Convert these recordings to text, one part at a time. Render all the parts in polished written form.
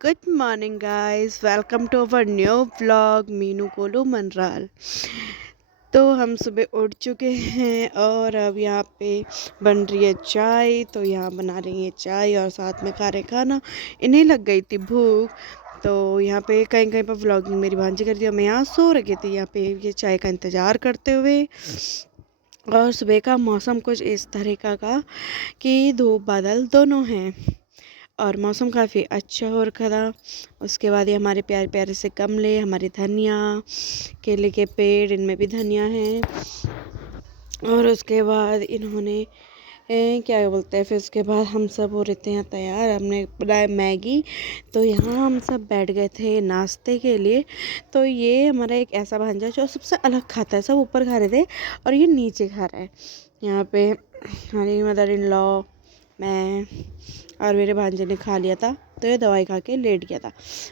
Good morning guys, welcome to our new vlog Meenu Kolu Manral. तो हम सुबह उठ चुके हैं और अब यहाँ पे बन रही है चाय। तो यहाँ बना रही है चाय और साथ में खा रहे खाना। इन्हें लग गई थी भूख, तो यहाँ पे कहीं कहीं पर व्लॉगिंग मेरी भांजी कर दी और मैं यहाँ सो रखी थी यहाँ पे ये चाय का इंतज़ार करते हुए। और सुबह का मौसम कुछ इस तरीका का कि धूप बादल दोनों हैं और मौसम काफ़ी अच्छा हो रखा था। उसके बाद ये हमारे प्यारे प्यारे से गमले, हमारी धनिया, केले के पेड़, इनमें भी धनिया है। और उसके बाद इन्होंने क्या बोलते हैं, फिर उसके बाद हम सब हो रहे थे यहाँ तैयार। हमने बनाया मैगी, तो यहाँ हम सब बैठ गए थे नाश्ते के लिए। तो ये हमारा एक ऐसा भांजा जो सबसे अलग खाता है, सब ऊपर खा रहे थे और ये नीचे खा रहा है। यहाँ पे हमारी मदर इन लॉ, मैं और मेरे भांजे ने खा लिया था, तो ये दवाई खा के लेट गया था।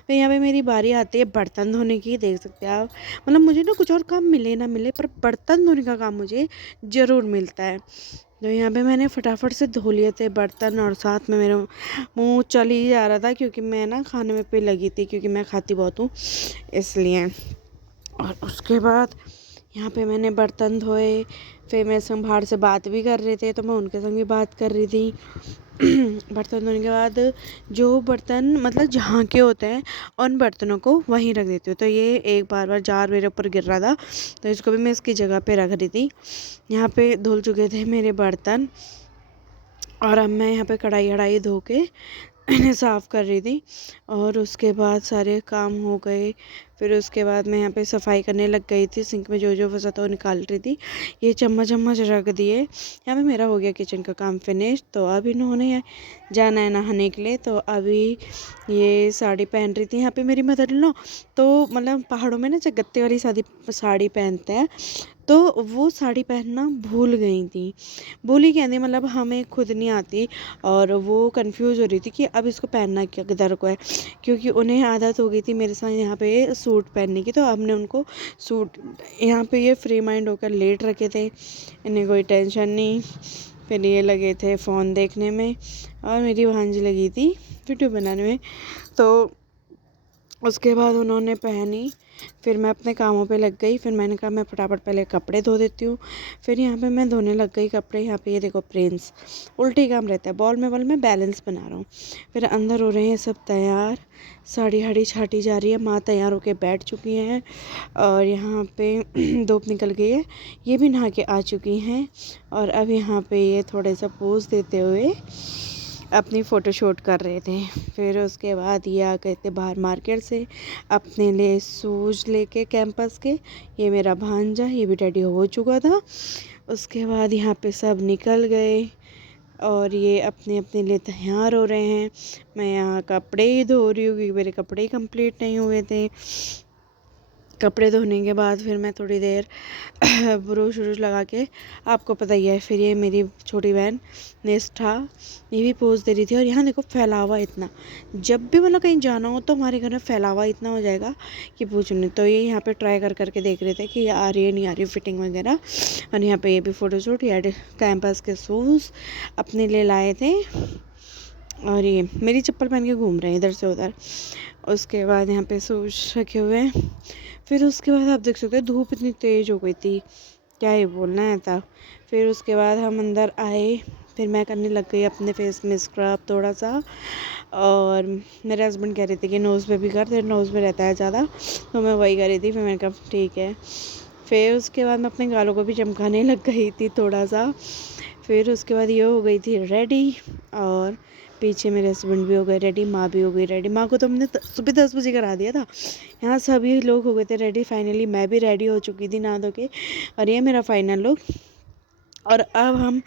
फिर यहाँ पे मेरी बारी आती है बर्तन धोने की। देख सकते हैं आप, मतलब मुझे ना कुछ और काम मिले ना मिले पर बर्तन धोने का काम मुझे ज़रूर मिलता है। तो यहाँ पे मैंने फटाफट से धो लिए थे बर्तन और साथ में मेरा मुंह चल ही जा रहा था क्योंकि मैं ना खाने में पे लगी थी, क्योंकि मैं खाती बहुत हूँ इसलिए। और उसके बाद यहाँ पे मैंने बर्तन धोए। फिर मेरे संग बाहर से बात भी कर रहे थे, तो मैं उनके संग भी बात कर रही थी। बर्तन धोने के बाद जो बर्तन मतलब जहाँ के होते हैं उन बर्तनों को वहीं रख देती हूँ। तो ये एक बार जार मेरे ऊपर गिर रहा था, तो इसको भी मैं इसकी जगह पे रख रही थी। यहाँ पे धुल चुके थे मेरे बर्तन और अब मैं यहाँ पे कढ़ाई वढ़ाई धो के इन्हें साफ़ कर रही थी। और उसके बाद सारे काम हो गए। फिर उसके बाद मैं यहाँ पे सफाई करने लग गई थी। सिंक में जो जो फंसा था वो निकाल रही थी। ये चम्मच चम्मच रख दिए। यहाँ पे मेरा हो गया किचन का काम फिनिश। तो अब इन्होंने जाना है नहाने के लिए। तो अभी ये साड़ी पहन रही थी यहाँ पे मेरी मदर इन लॉ। तो मतलब पहाड़ों में ना जो गत्ते वाली साड़ी पहनते हैं, तो वो साड़ी पहनना भूल गई थी। भूली क्या थी, मतलब हमें खुद नहीं आती। और वो कंफ्यूज हो रही थी कि अब इसको पहनना क्या किधर को है, क्योंकि उन्हें आदत हो गई थी मेरे साथ यहाँ पे सूट पहनने की। तो हमने उनको सूट यहाँ पे ये फ्री माइंड होकर लेट रखे थे, इन्हें कोई टेंशन नहीं। फिर ये लगे थे फ़ोन देखने में और मेरी भांजी लगी थी वीडियो बनाने में। तो उसके बाद उन्होंने पहनी, फिर मैं अपने कामों पे लग गई। फिर मैंने कहा मैं फटाफट पहले कपड़े धो देती हूँ। फिर यहाँ पे मैं धोने लग गई कपड़े। यहाँ पे ये देखो प्रिंस, उल्टी काम रहता है, बॉल में बैलेंस बना रहा हूँ। फिर अंदर हो रहे हैं सब तैयार, साड़ी हाड़ी छाटी जा रही है, माँ तैयार होके बैठ चुकी हैं। और यहाँ पे धूप निकल गई है, ये भी नहा के आ चुकी हैं। और अब यहाँ पे ये थोड़े सा पोज देते हुए अपनी फ़ोटोशूट कर रहे थे। फिर उसके बाद ये आ गए थे बाहर मार्केट से अपने लिए शूज़ लेके कैंपस के। ये मेरा भांजा, ये भी रेडी हो चुका था। उसके बाद यहाँ पे सब निकल गए और ये अपने अपने लिए तैयार हो रहे हैं। मैं यहाँ कपड़े ही धो रही हूँ क्योंकि मेरे कपड़े ही कंप्लीट नहीं हुए थे। कपड़े धोने के बाद फिर मैं थोड़ी देर ब्रश व्रुश लगा के, आपको पता ही है। फिर ये मेरी छोटी बहन निष्ठा, ये भी पोज दे रही थी। और यहाँ देखो फैलावा इतना, जब भी मतलब कहीं जाना हो तो हमारे घर में फैलावा इतना हो जाएगा कि पूछो नहीं। तो ये यहाँ पे ट्राई कर करके देख रहे थे कि ये आ रही है नहीं आ रही फिटिंग वगैरह। और यहाँ पे ये भी फ़ोटोशूट, ये कैंपस के शूज़ अपने लिए लाए थे। और ये मेरी चप्पल पहन के घूम रहे हैं इधर से उधर। उसके बाद यहाँ पे शूज़ रखे हुए हैं। फिर उसके बाद आप देख सकते हो धूप इतनी तेज़ हो गई थी, क्या ही बोलना है था। फिर उसके बाद हम अंदर आए। फिर मैं करने लग गई अपने फेस में स्क्रब थोड़ा सा। और मेरे हस्बैंड कह रहे थे कि नोज़ पे भी कर, तेरे नोज़ में रहता है ज़्यादा, तो मैं वही कर रही थी। फिर मैंने कहा ठीक है। फिर उसके बाद मैं अपने गालों को भी चमकाने लग गई थी थोड़ा सा। फिर उसके बाद ये हो गई थी रेडी और पीछे मेरे हस्बैंड भी हो गए रेडी, माँ भी हो गई रेडी। माँ को तो हमने सुबह 10 बजे करा दिया था। यहाँ सभी लोग हो गए थे रेडी। फाइनली मैं भी रेडी हो चुकी थी नहा धो के, और ये मेरा फाइनल लुक। और अब हम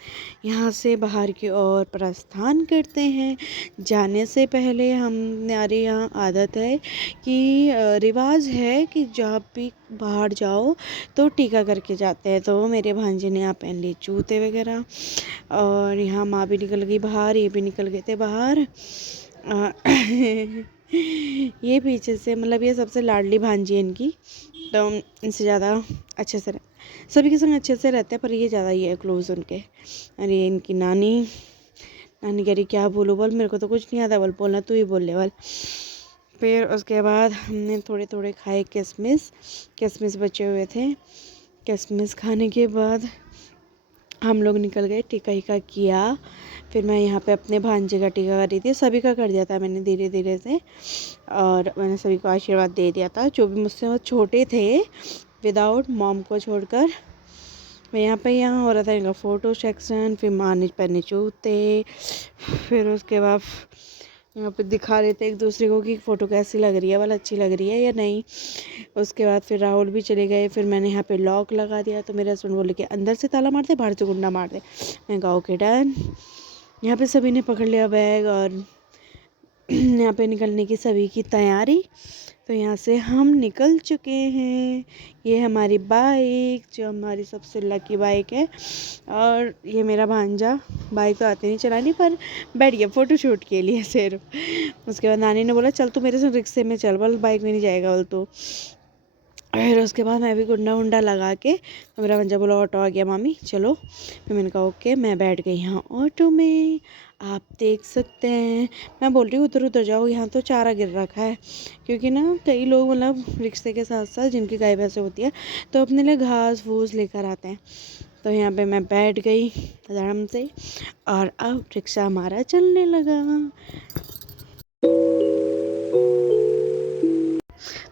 यहाँ से बाहर की ओर प्रस्थान करते हैं। जाने से पहले हमारे यहाँ आदत है कि रिवाज है कि जब भी बाहर जाओ तो टीका करके जाते हैं। तो मेरे भांजे ने यहाँ पहन लिए जूते वगैरह। और यहाँ माँ भी निकल गई बाहर, ये भी निकल गए थे बाहर। ये पीछे से, मतलब ये सबसे लाडली भांजी है इनकी, तो इनसे ज़्यादा अच्छे से सभी के संग अच्छे से रहते हैं, पर ये ज़्यादा ही है क्लोज उनके। और ये इनकी नानी, नानी कह रही क्या बोलूँ बोल, मेरे को तो कुछ नहीं आता बोल, बोलना तू ही बोल ले बोल। फिर उसके बाद हमने थोड़े थोड़े खाए किशमिश, किशमिश बचे हुए थे। किशमिश खाने के बाद हम लोग निकल गए, टीका हीका किया। फिर मैं यहाँ पे अपने भांजे का टीका कर रही थी, सभी का कर दिया था मैंने धीरे धीरे से, और मैंने सभी को आशीर्वाद दे दिया था जो भी मुझसे वो छोटे थे, विदाउट मॉम को छोड़कर। मैं यहाँ हो रहा था इनका फ़ोटो सेक्शन। फिर माँ ने पहने जूते, फिर उसके बाद यहाँ पे दिखा रहे थे एक दूसरे को कि फ़ोटो कैसी लग रही है, वाला अच्छी लग रही है या नहीं। उसके बाद फिर राहुल भी चले गए। फिर मैंने यहाँ पे लॉक लगा दिया, तो मेरे हस्बैंड बोले कि अंदर से ताला मार दे, बाहर से कुंडा मार दे। मैं कहा ओके डन। यहाँ पे सभी ने पकड़ लिया बैग, और यहाँ पे निकलने की सभी की तैयारी। तो यहाँ से हम निकल चुके हैं। ये हमारी बाइक, जो हमारी सबसे लकी बाइक है, और ये मेरा भांजा। बाइक तो आती नहीं चलानी, पर बैठ गया फ़ोटो शूट के लिए सिर्फ। उसके बाद नानी ने बोला चल तू मेरे से रिक्शे में चल, बोल बाइक में नहीं जाएगा बोल तो। फिर उसके बाद मैं भी गुंडा वुंडा लगा के, तो मेरा भंजा बोला ऑटो आ गया मामी चलो। फिर मैंने कहा ओके। मैं बैठ गई यहाँ ऑटो में, आप देख सकते हैं। मैं बोल रही हूँ उधर उधर जाओ, यहाँ तो चारा गिर रखा है, क्योंकि ना कई लोग मतलब रिक्शे के साथ साथ जिनकी गाय भैंसे होती है तो अपने लिए घास फूस लेकर आते हैं। तो यहाँ पे मैं बैठ गई आराम से, और अब रिक्शा हमारा चलने लगा।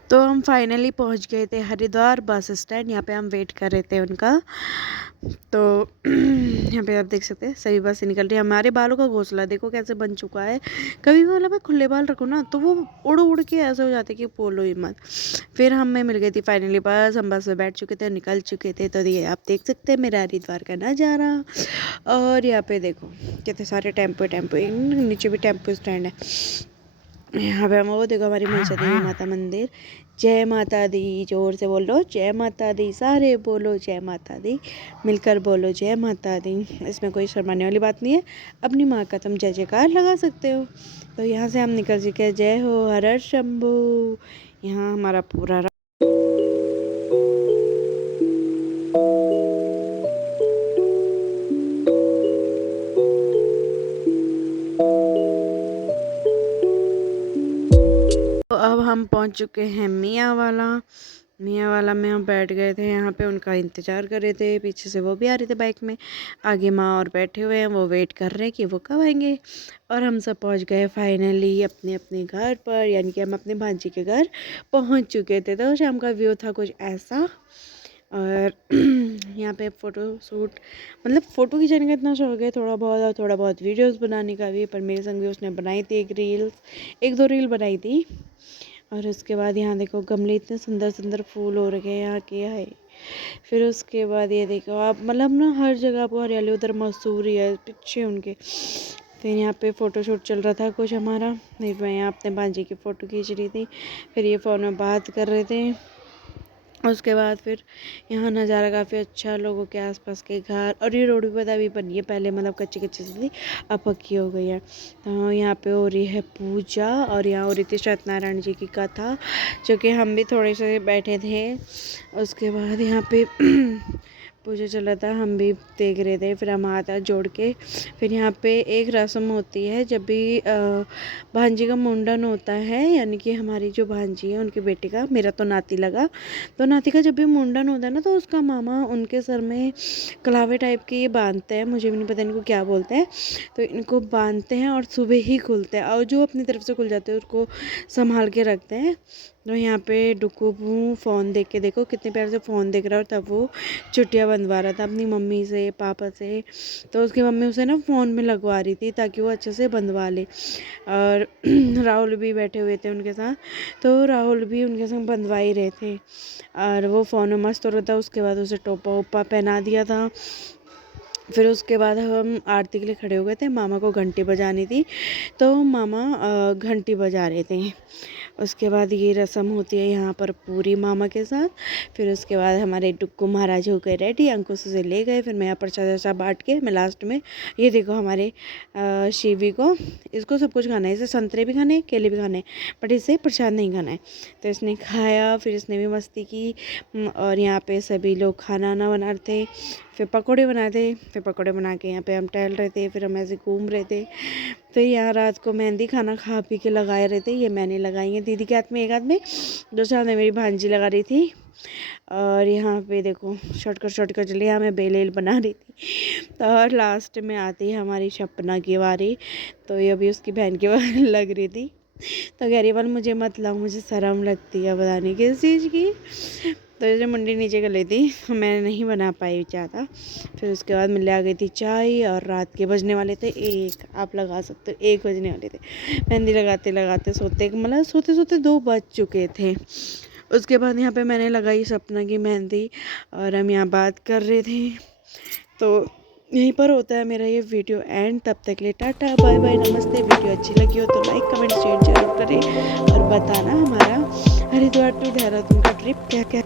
तो हम फाइनली पहुंच गए थे हरिद्वार बस स्टैंड। यहाँ पे हम वेट कर रहे थे उनका। तो यहाँ पे आप देख सकते हैं सभी बस से निकल रही है। हमारे बालों का घोंसला देखो कैसे बन चुका है। कभी भी मतलब खुले बाल रखो ना तो वो उड़ उड़ के ऐसे हो जाते कि बोलो ही मत। फिर हमें मिल गई थी फाइनली बस, हम बस में बैठ चुके थे, निकल चुके थे। तो ये आप देख सकते हैं मेरा हरिद्वार का नज़ारा। और यहाँ पे देखो कितने सारे टेम्पो नीचे भी टेम्पो स्टैंड है। यहाँ पे हम वो देखो हमारी मनसा देवी माता मंदिर। जय माता दी, जोर से बोलो जय माता दी, सारे बोलो जय माता दी, मिलकर बोलो जय माता दी। इसमें कोई शर्माने वाली बात नहीं है, अपनी माँ का तुम जय जयकार लगा सकते हो। तो यहाँ से हम निकल चुके, जय हो हर हर शंभू। यहाँ हमारा पूरा अब हम पहुंच चुके हैं मियाँ वाला में हम बैठ गए थे। यहाँ पे उनका इंतज़ार कर रहे थे, पीछे से वो भी आ रहे थे बाइक में। आगे माँ और बैठे हुए हैं, वो वेट कर रहे हैं कि वो कब आएंगे। और हम सब पहुँच गए फाइनली अपने अपने घर पर, यानी कि हम अपने भांजी के घर पहुँच चुके थे। तो शाम का व्यू था कुछ ऐसा। और यहाँ पे फ़ोटो शूट, मतलब फ़ोटो खिंचाने का इतना शौक है थोड़ा बहुत, और थोड़ा बहुत वीडियोस बनाने का भी। पर मेरे संग भी उसने बनाई थी एक दो रील बनाई थी। और उसके बाद यहाँ देखो गमले इतने सुंदर सुंदर फूल हो रखे हैं यहाँ के है। फिर उसके बाद ये देखो आप, मतलब ना हर जगह आपको हरियाली, उधर मसूरी है पीछे उनके। फिर यहाँ पे फ़ोटो शूट चल रहा था कुछ हमारा। नहीं, मैं यहाँ अपने भांजी की फ़ोटो खींच रही थी, फिर ये फ़ोन में बात कर रहे थे। उसके बाद फिर यहाँ नज़ारा काफ़ी अच्छा, लोगों के आसपास के घर, और ये रोड भी पता भी बनी है, पहले मतलब कच्ची कच्ची सी थी, अब पक्की हो गई है। तो यहाँ पे हो रही है पूजा, और यहाँ हो रही थी सत्यनारायण जी की कथा, जो कि हम भी थोड़े से बैठे थे। उसके बाद यहाँ पे पूजा चल रहा था, हम भी देख रहे थे। फिर हम हाथ जोड़ के, फिर यहाँ पे एक रस्म होती है जब भी भांजी का मुंडन होता है, यानी कि हमारी जो भांजी है उनकी बेटी का, मेरा तो नाती लगा, तो नाती का जब भी मुंडन होता है ना, तो उसका मामा उनके सर में कलावे टाइप के ये बांधते हैं, मुझे भी नहीं पता इनको क्या बोलते हैं। तो इनको बांधते हैं और सुबह ही खुलते हैं, और जो अपनी तरफ से खुल जाते हैं उसको संभाल के रखते हैं। तो यहाँ पे डुक्कू फ़ोन देख के देखो कितने प्यार से फ़ोन देख रहा है, और तब वो चुटिया बंधवा रहा था अपनी मम्मी से पापा से। तो उसकी मम्मी उसे ना फ़ोन में लगवा रही थी ताकि वो अच्छे से बंधवा ले। और राहुल भी बैठे हुए थे उनके साथ, तो राहुल भी उनके संग बंधवा ही रहे थे, और वो फ़ोन में मस्त हो रहा था। उसके बाद उसे टोपा ओपा पहना दिया था। फिर उसके बाद हम आरती के लिए खड़े हो गए थे, मामा को घंटी बजानी थी, तो मामा घंटी बजा रहे थे। उसके बाद ये रस्म होती है यहाँ पर पूरी मामा के साथ। फिर उसके बाद हमारे डुक्कू महाराज हो गए रेडी, अंकुश से ले गए। फिर मैं यहाँ प्रसाद वरसाद बांट के मैं लास्ट में, ये देखो हमारे शिवी को, इसको सब कुछ खाना है, इसे संतरे भी खाने केले भी खाने, बट इसे प्रसाद नहीं खाना है। तो इसने खाया, फिर इसने भी मस्ती की। और यहाँ पे सभी लोग खाना वाना बना रहे थे, फिर पकौड़े बनाए थे। फिर पकौड़े बना के यहाँ पे हम टहल रहे थे, फिर हम ऐसे घूम रहे थे। तो यहाँ रात को मेहंदी खाना खा पी के लगाए रहे थे। ये मैंने लगाई है दीदी के हाथ में एक हाथ में, दूसरे हाथ में मेरी भांजी लगा रही थी। और यहाँ पे देखो शॉर्टकट चले, यहाँ मैं बेलेल बना रही थी। और लास्ट में आती है हमारी सपना की बारी। तो ये अभी उसकी बहन की बारी लग रही थी, तो कह रही वाल मुझे मत लाओ, मुझे शर्म लगती है पता नहीं किस चीज़ की। तो जैसे मुंडी नीचे कर ली थी, मैं नहीं बना पाई ज़्यादा। फिर उसके बाद मिल आ गई थी चाय, और रात के बजने वाले थे 1, आप लगा सकते हो 1 बजने वाले थे। मेहंदी लगाते लगाते सोते, मतलब सोते सोते 2 बज चुके थे। उसके बाद यहाँ पे मैंने लगाई सपना की मेहंदी, और हम यहाँ बात कर रहे थे। तो यहीं पर होता है मेरा ये वीडियो एंड। तब तक के लिए टाटा बाय बाय नमस्ते। वीडियो अच्छी लगी हो तो लाइक कमेंट शेयर जरूर करें, और बताना हमारा हरिद्वार टू देहरादून का ट्रिप क्या क्या